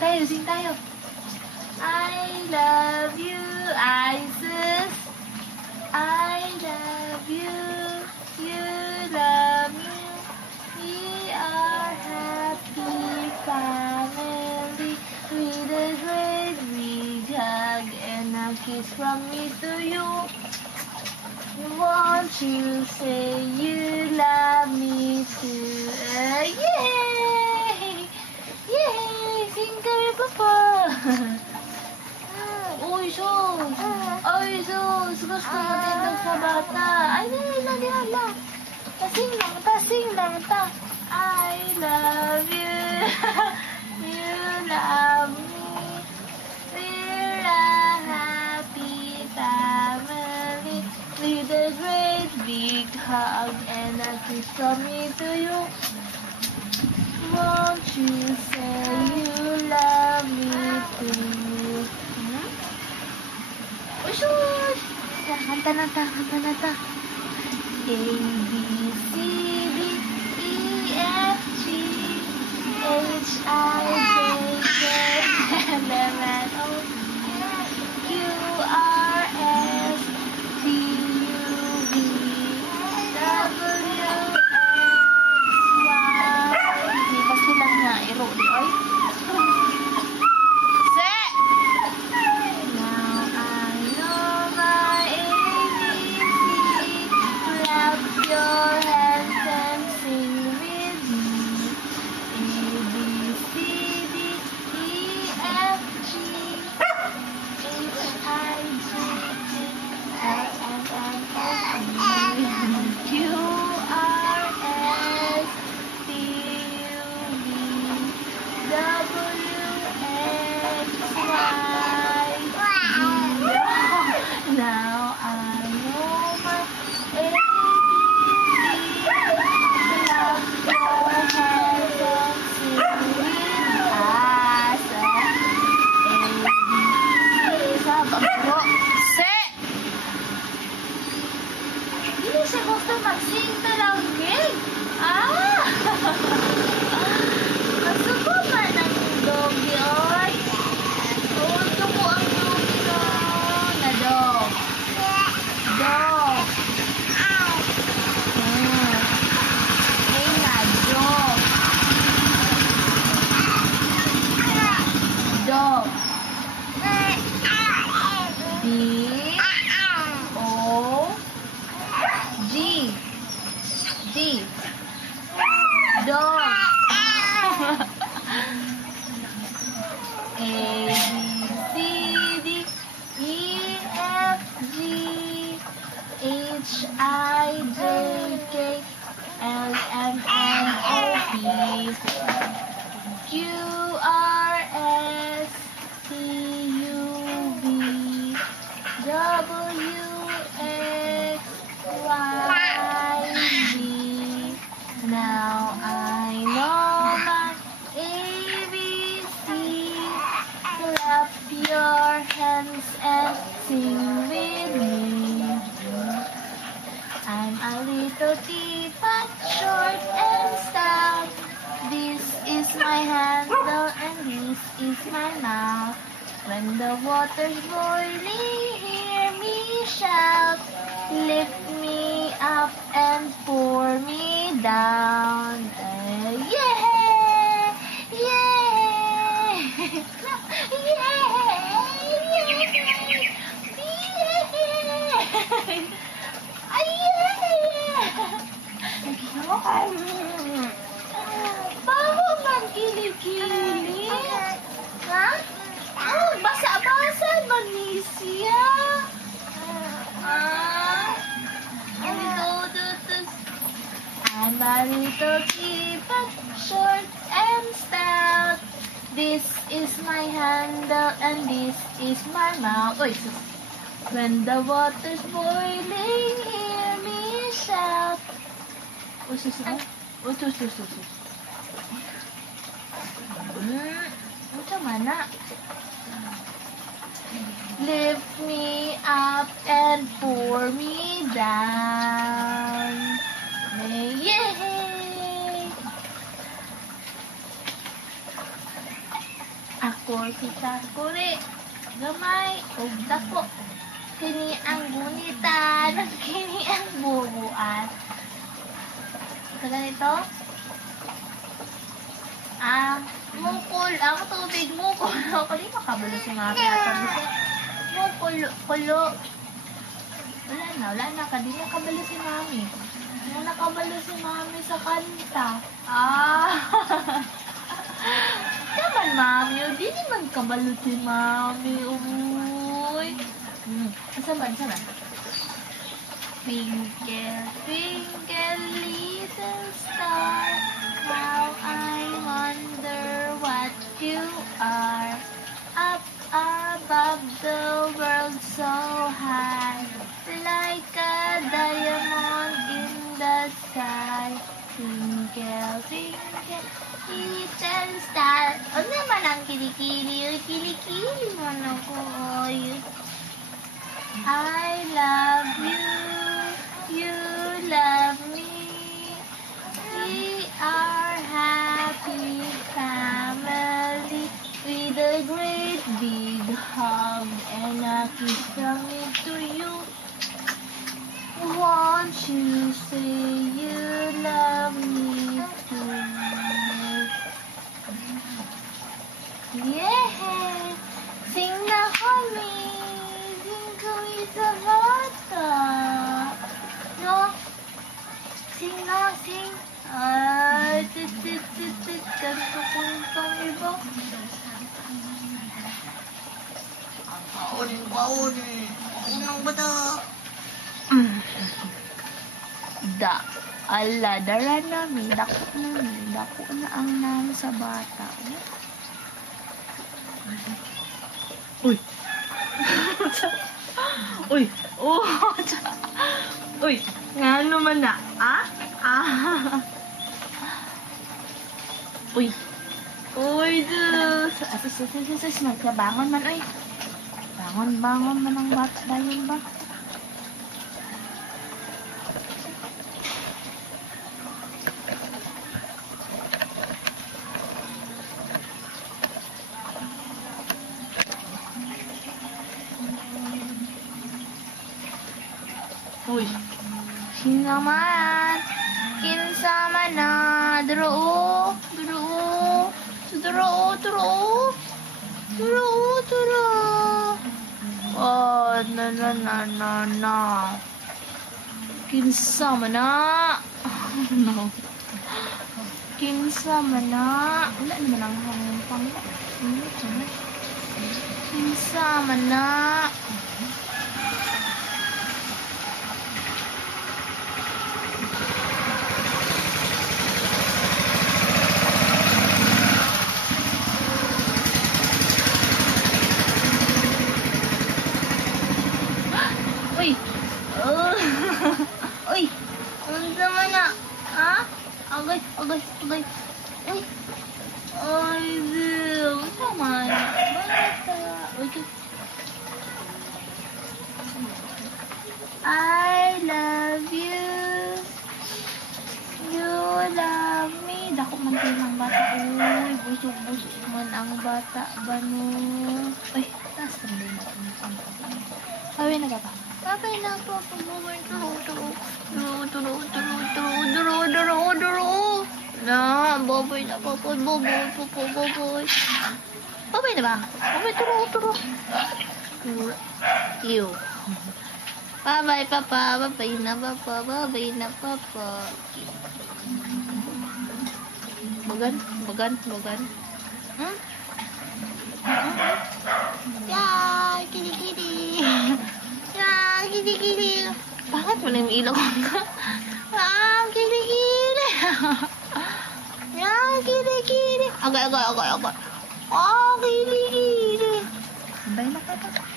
tayo, sing tayo. I love you, Isis. I love you, you love me. We are happy family with a great big hug and a kiss from me to you. Won't you say you love me too? Yay! Yay! Sing kayo pa po! Uy, sus! Uy, sus! Gusto mo din daw sa bata. Ay, hala. Tasing lang ta. I love you. You love me. We're a happy family with a great big hug and a kiss from me to you. Won't you say you love me too? Uy, sus! Kanta na ta. A, B, C, D, E, F, G, H, I, J, K, L, M, N, O, Q, R, S, T, U, V, W, X, Y. Hindi pa silang nairo di oy. Set! Now I know my ABC. Clap your hands and sing with me. A, B, C, D, E, F, G, H, I, J, K, L, M, N, O, P, Q, R, S, T, U, V, W, X, Y, Z. Now I know my ABC. Clap your hands and sing with us. A, B, C, sabagro. Set! Hindi siya gusto mag-sing talaga. Nagsuko pa ng doggy, oy. Gusto ko ang doggy no. Na dog. Dog. Ay na, dog. Dog. D, O, G. D. Dog. A, B, C, D, E, F, G, H, I, J, K, L, M, N, O, P, Q, R, S, T, U, V, W, X, Y, Z. Now I know my ABC. Clap your hands and sing with me. I'm a little teapot, short and stout. This is my handle and this is my mouth. When the water's boiling, hear me shout. Lift me up and pour me down. Yay! Yay! Bago man kilikili. Ha? Oh, basa-basa man ni siya. I'm a little teapot, short and stout. This is my handle and this is my mouth. Oy, sus. When the water's boiling, hear me shout. Oy, sus. Oy, sus. Ito mana. Lift me up and pour me down. Yay! ko si Sakuri. Gamay ug dako. Kini ang gunita ng kini ang bubuan. Sa ganito? Mukul. Ang tubig mukul. Ako di makabalo si mami at mukul. Kulo. Wala na. Kadi na kabalo si mami. Nung nakabalo si mami sa kanta. Naman mami. Di naman kabalo si mami. Uy. Asaban? Twinkle, twinkle, little star, how I wonder what you are. Up above the world so high, like a diamond in the sky. Twinkle, twinkle, little star. O naman ang kilikili, kilikili mo na ko. I love you, you love me. We are happy family with a great big hug and a kiss from me to you. Won't you say you love me too? Yeah, sing na kami. Sa bata. No? Sing na, sing. Ay, ganito ko itong iba. Baon. Unang bata. Ala, dara namin. Dako na ang namin sa bata. Uy. Uy, uy, nga naman na, uy, sus, nagkabangon man, uy, bangon man ang bata, dayon ba? Uy, sinaman, kinsa man na, duro. Oh, na. Kinsa man na. No. Kinsa man na. Wala naman ang hanggang pang. Kinsa man na. Uy! Uy! Unsa man na? Ha? Agay! Uy! Ay, Bill! Unsa man? Bata! Uy! I love you. You love me. Dako man kayo ng bata. Uy! Busog-busog man ang bata. Bano? Uy! Taas ka rin natin ang pagkain. Sabi na ka pa. Babay na po. Babay. Duro. Na, babay na po. Babay. Babay na ba? Babay, duro. Ew. Babay, papa. Babay na, papa. Bagan. Yeah, kitty. Yeah, kitty. Bakit mo na yung ilaw ka? Kitty. Yeah, kitty. Agay. Kitty. Sabay na ka pa.